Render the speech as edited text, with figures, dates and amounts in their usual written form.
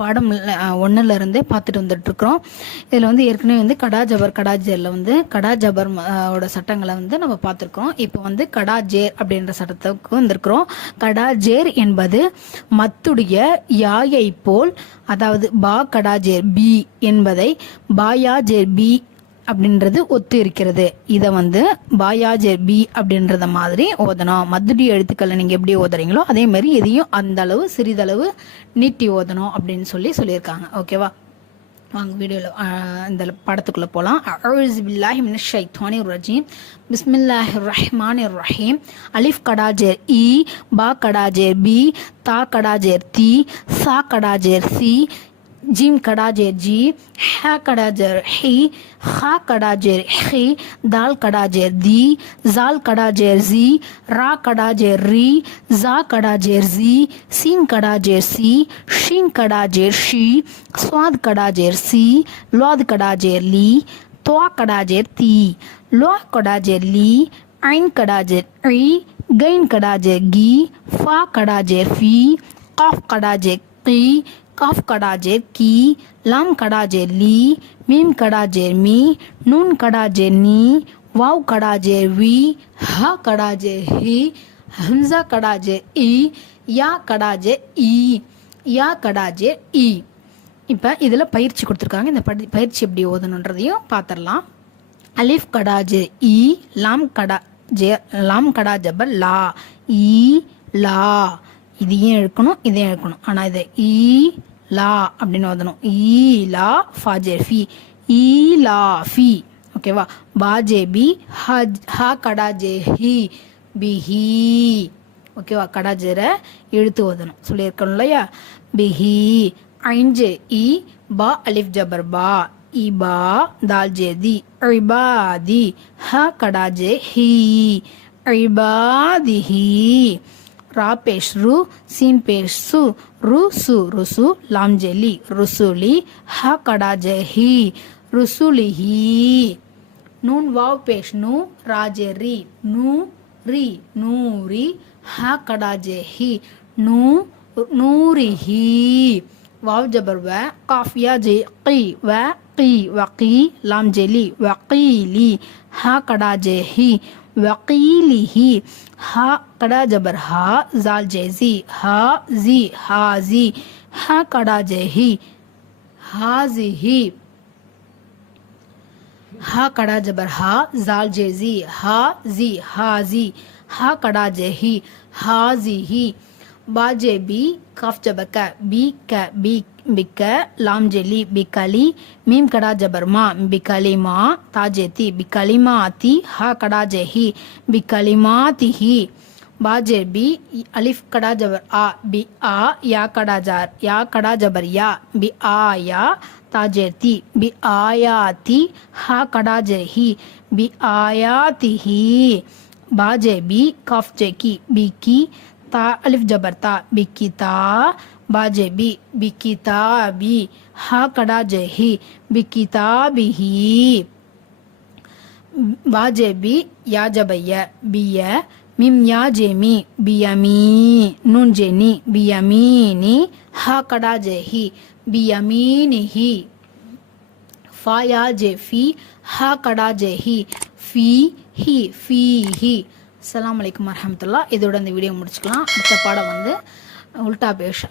பாடம் 1லேருந்தே பார்த்துட்டு வந்துட்டுருக்குறோம். இதில் வந்து ஏற்கனவே வந்து கடா ஜபர் கடா ஜேரில் வந்து கடா ஜபர் ஓட சட்டங்களை வந்து நம்ம பார்த்துருக்கோம். இப்போ வந்து கடா ஜேர் அப்படின்ற சட்டத்துக்கு வந்திருக்கிறோம். கடா ஜேர் என்பது மத்துடைய யாயை போல், அதாவது பா கடா ஜேர் பி என்பதை பாயா ஜேர் பி அப்படின்றது ஒத்து இருக்கிறது. இதை வந்து பாயாஜர் பி அப்படின்றத மாதிரி ஓதணும். மத்துடைய எழுத்துக்களை நீங்கள் எப்படி ஓதுறீங்களோ அதே மாதிரி எதையும் அந்த அளவு சிறிதளவு நீட்டி ஓதணும் அப்படின்னு சொல்லியிருக்காங்க. ஓகேவா, வாங்க வீடியோவில் இந்த படத்துக்குள்ளே போகலாம். அஊஸு பில்லாஹி மினஷ் ஷைத்தானிர் ரஜீம். பிஸ்மில்லாஹிர் ரஹ்மானிர் ரஹீம். அலிஃப் கடாஜேர் இ, பா கடாஜேர் பி, தா கடாஜேர் தி, சா கடாஜேர் சி, जीम कड़ाजेर जी, हा कड़ाजेर ही, खा कड़ाजेर ही, दाल कड़ाजेर दी, जाल कड़ाजेर जी, रा कड़ाजेर री, जा कड़ाजेर जी, सीन कड़ाजेर सी, शीन कड़ाजेर शी, स्वाद कड़ाजेर सी, लौद कड़ाजेर ली, त्वा कड़ाजेर ती, लो कड़ाजेर ली, आइन कड़ाजेर ई, गैन कड़ाजेर गी, फा कड़ाजेर फी, काफ कड़ाजेर की, काफ कड़ाजेर की, लाम कड़ाजेर ली, meme कड़ाजेर me, Noon कड़ाजेर knee, wow कड़ाजेर we, हा कड़ाजेर ही, हमजा कड़ाजेर ई, या कड़ाजेर ई, या कड़ाजेर ई. இப்போ இதில் பயிற்சி கொடுத்துருக்காங்க. இந்த பயிற்சி எப்படி ஓதணுன்றதையும் பார்த்துடலாம். அலிஃப் கடாஜேர் இ, லாம் கடா ஜபர் லா, ஈ லா, இதையும் எழுக்கணும் இதையும் எழுக்கணும். ஆனால் இதை ஈ லா அப்படின்னு ஓதணும். ஈ லா ஃபாஜேர் ஃபி, ஈ லா ஃபி. ஓகேவா, பாஜே பி, ஹா கடாஜே ஹி, பிஹி. ஓகேவா, கடாஜேரை எழுத்து ஓதணும் சொல்லியிருக்கணும் இல்லையா. பிஹி. ஐன்ஜே இ, பா அலிஃப் ஜபர் பா, இபா, தால் ஜே தி, இபாதி, ஹா கடாஜே ஹி, இபாதிஹி. रा पेश रू, सीन पेश सु, रुसु रुसु, लाम जेली रुसुली, हा कड़ा जे ही, रुसुली ही. नून वाव पेश नु, राजे री, नू री, नूरी, हा कड़ा जे ही, नू नूरी ही. वाव जबर व, काफिया जे की, व की, वकी, लाम जेली वकीली, हा कड़ा जे ही, वकीलिही. हा कड़ा जबर हा, जाल जेजी, हा जी, हाजी, हा कड़ा जेही, हाजीही. हा कड़ा जबर हा, जाल जेजी, हा जी, हाजी, हा कड़ा जेही, हाजीही. बाजे बी, कफ जबर का, बी का, बी बिक, लाम जेली बिकली, मीम कड़ा जबर मा, बिकलिमा, ताजेती बिकलिमाती, हा कड़ा जेही, बिकलिमातिही. बाजे बी, अलिफ कड़ा जबर आ, बी आ, या कड़ा जबर या, बी आया, ताजेती बी आयाती, हा कड़ा जेही, बी आयातिही. बाजे बी, कफ जेकी, बीकी, ता अलिफ जबर ता, बिकिता, बाजे बी, बिकिताबी, हा कड़ा जेही, बिकिताबिही. बाजे बी, या जबैया, बिया, मिम या जेमी, बियमी, नून जेनी, बियमीनी, हा कड़ा जेही, बियमीनिही. फा या जेफी, हा कड़ा जेही, फी ही, फी ही. அஸ்ஸலாமு அலைக்கும் வரஹ்மத்துல்லாஹ். இதோட இந்த வீடியோ முடிச்சுக்கலாம். அடுத்த பாடம் வந்து உல்டா பேஷ்